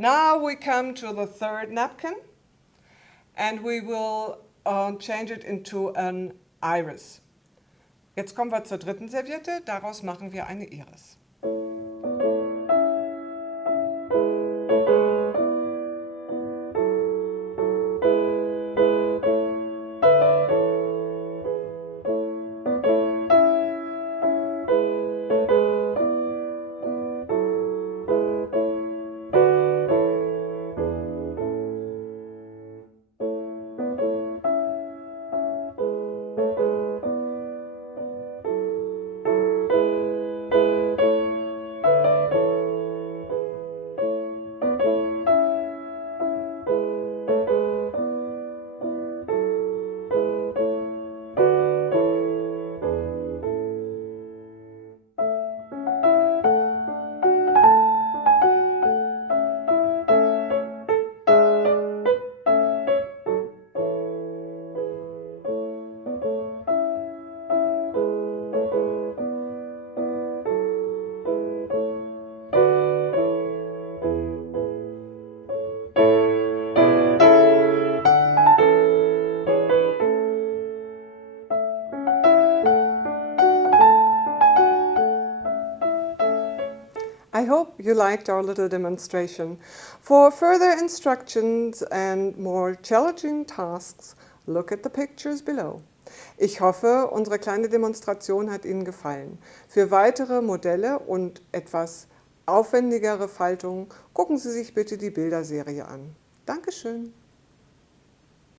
Now we come to the third napkin and we will change it into an iris. Jetzt kommen wir zur dritten Serviette, daraus machen wir eine Iris. I hope you liked our little demonstration. For further instructions and more challenging tasks, look at the pictures below. Ich hoffe, unsere kleine Demonstration hat Ihnen gefallen. Für weitere Modelle und etwas aufwendigere Faltungen gucken Sie sich bitte die Bilderserie an. Dankeschön!